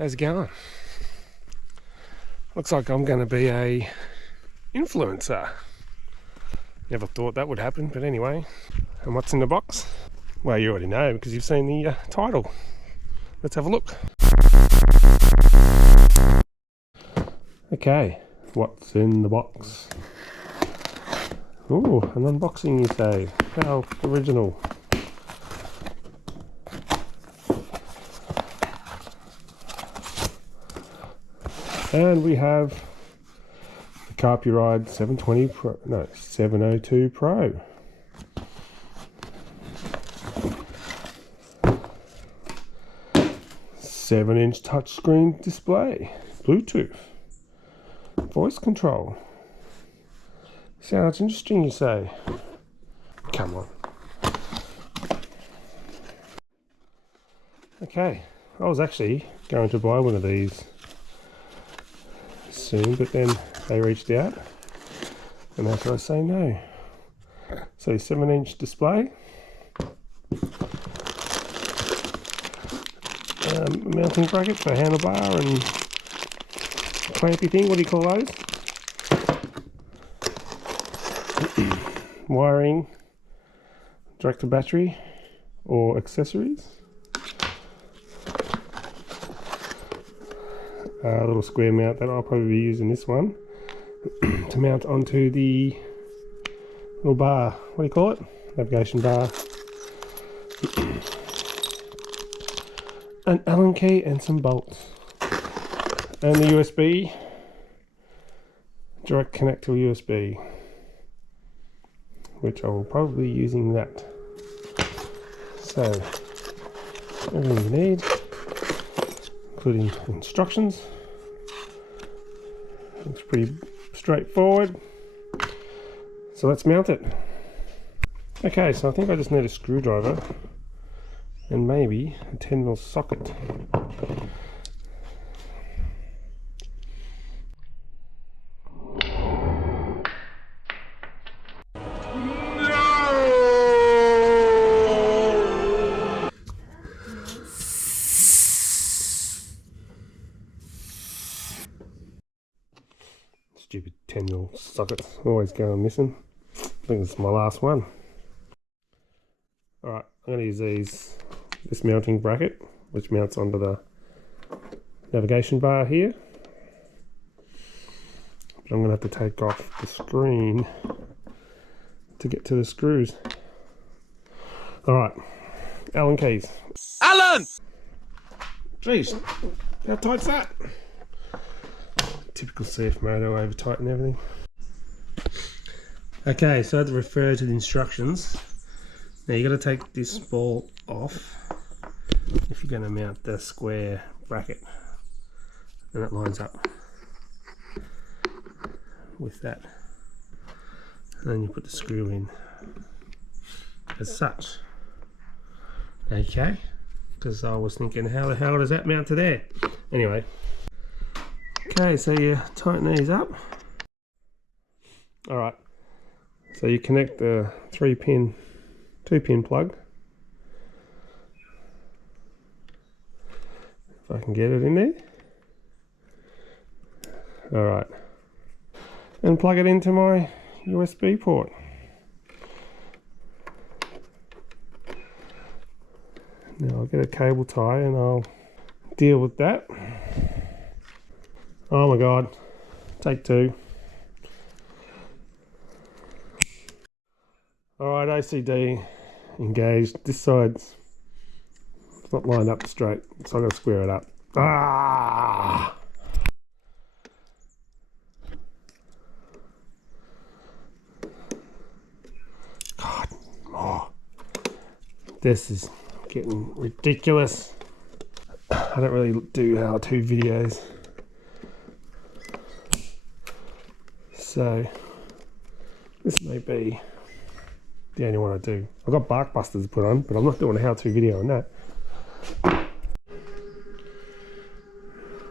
How's it going? Looks like I'm going to be a influencer. Never thought that would happen, but anyway. And what's in the box? Well, you already know because you've seen the title. Let's have a look. Okay, what's in the box? Ooh, an unboxing, you say? How original. And we have the Carpuride 702 Pro. Seven-inch touchscreen display, Bluetooth, voice control. Sounds interesting, you say? Come on. Okay, I was actually going to buy one of these soon, but then they reached out and how could I say no? So 7-inch display, mounting bracket for handlebar and clampy thing, what do you call those? Wiring, direct to battery or accessories. A little square mount that I'll probably be using this one to mount onto the little bar, what do you call it? Navigation bar. An Allen key and some bolts. And the USB, direct connect to a USB, which I will probably be using that. So, everything you need, including instructions. Looks pretty straightforward. So let's mount it. Okay, so I think I just need a screwdriver and maybe a 10mm socket. Stupid 10mm sockets, always going missing. I think this is my last one. Alright, I'm going to use this mounting bracket, which mounts onto the navigation bar here. But I'm going to have to take off the screen to get to the screws. Alright, Allen keys. Allen! Jeez, how tight's that? Typical CF moto, over tighten everything. Okay, so I had to refer to the instructions. Now you got to take this ball off if you're going to mount the square bracket, and it lines up with that. And then you put the screw in as such. Okay, because I was thinking, how the hell does that mount to there? Anyway. Okay, so you tighten these up. Alright, so you connect the 2-pin plug. If I can get it in there. Alright, and plug it into my USB port. Now I'll get a cable tie and I'll deal with that. Oh my god, take two. Alright, OCD engaged. This side's not lined up straight, so I've got to square it up. Ah! God, oh. This is getting ridiculous. I don't really do how-to videos. So this may be the only one I do. I've got bark busters to put on, but I'm not doing a how-to video on that.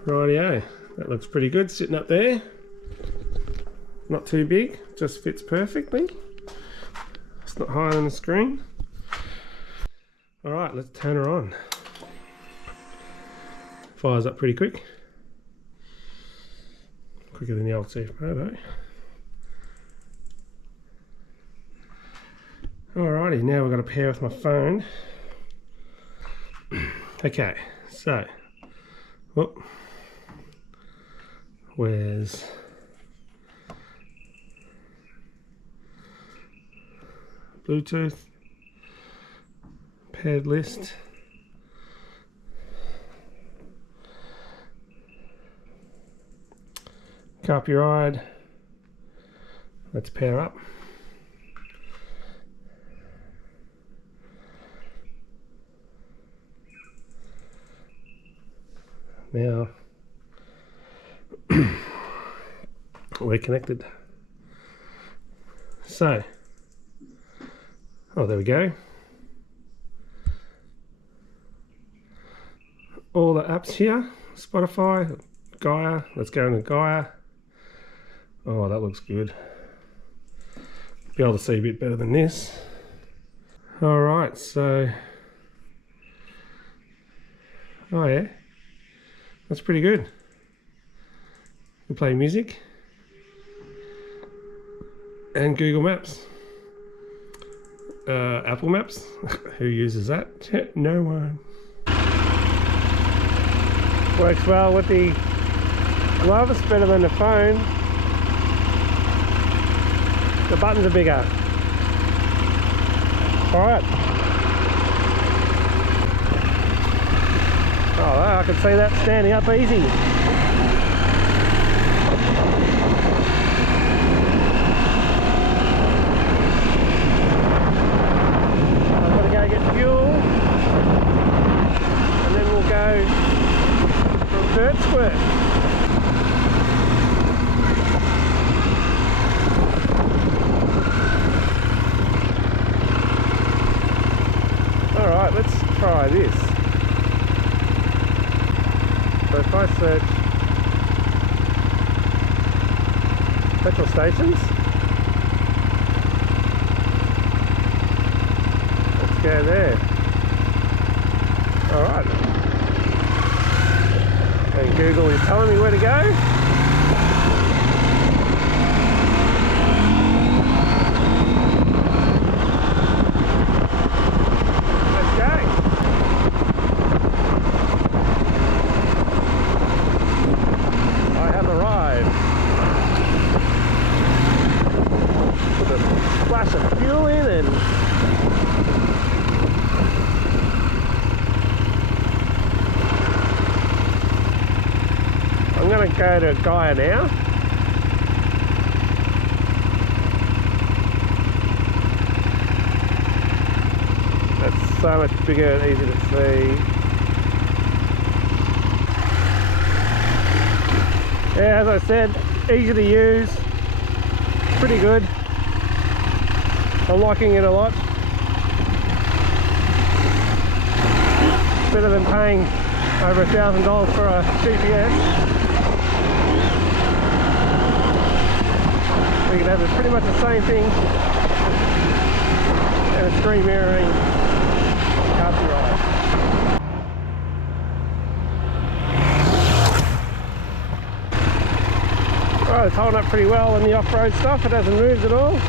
Rightio, that looks pretty good sitting up there. Not too big, just fits perfectly. It's not higher than the screen. Alright, let's turn her on. Fires up pretty quick. Quicker than the old CF Pro though. Alrighty, now we've got to pair with my phone. Okay, so, whoop, where's Bluetooth, paired list, Carpuride, let's pair up. Now we're connected. So, oh, there we go. All the apps here, Spotify, Gaia, let's go into Gaia. Oh, that looks good. Be able to see a bit better than this. All right, so, oh yeah. That's pretty good. You play music and Google Maps. Apple Maps, who uses that? No one. Works well with the glove, it's better than the phone. The buttons are bigger. Alright. Oh, I can see that standing up easy. I'm going to go get fuel and then we'll go for a dirt squirt. Alright, let's try this. So if I search petrol stations, let's go there. Alright. And Google is telling me where to go. Splash of fuel in and I'm going to go to Gaia now. That's so much bigger and easier to see. Yeah, as I said, easy to use, pretty good. I'm liking it a lot. Better than paying over $1,000 for a GPS. We can have pretty much the same thing and a screen mirroring Carpuride. Well, it's holding up pretty well in the off-road stuff. It hasn't moved at all.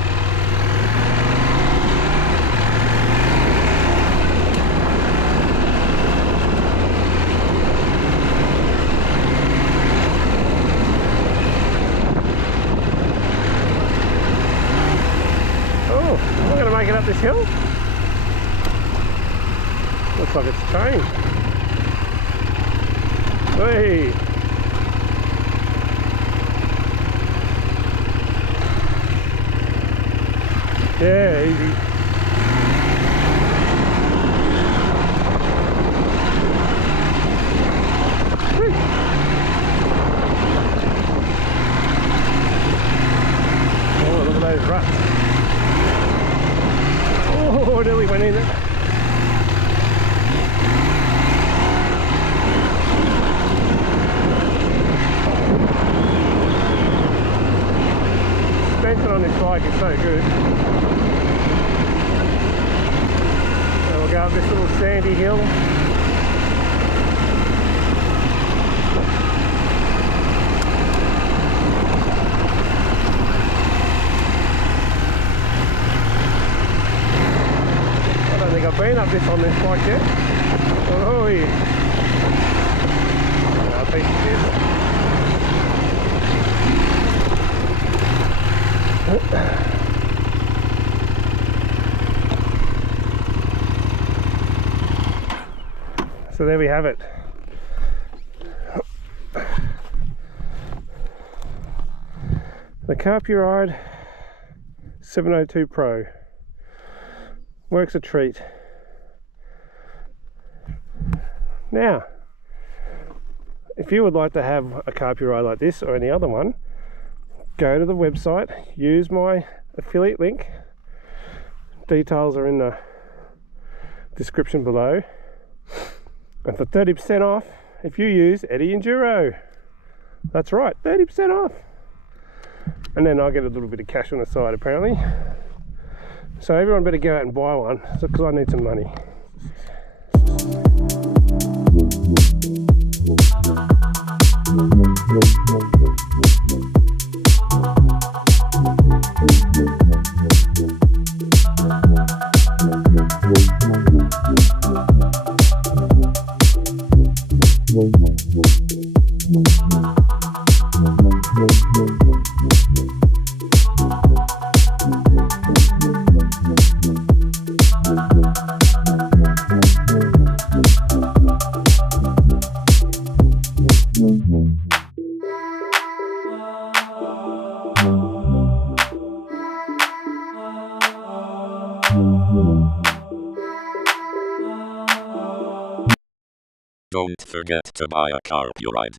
Make it up this hill. Looks like it's changed. Hey. Yeah, easy. Whee. Oh, look at those ruts. Oh, I nearly went in it. Suspension on this bike is so good. So we'll go up this little sandy hill. I've been up this on this bike yet. Oh, yeah. I think it is. So there we have it. The Carpuride 702 Pro works a treat. Now, if you would like to have a Carpuride like this or any other one, go to the website, use my affiliate link. Details are in the description below. And for 30% off, if you use Eddyenduro. That's right, 30% off. And then I get a little bit of cash on the side apparently. So everyone better go out and buy one, because I need some money. Don't forget to buy a Carpuride.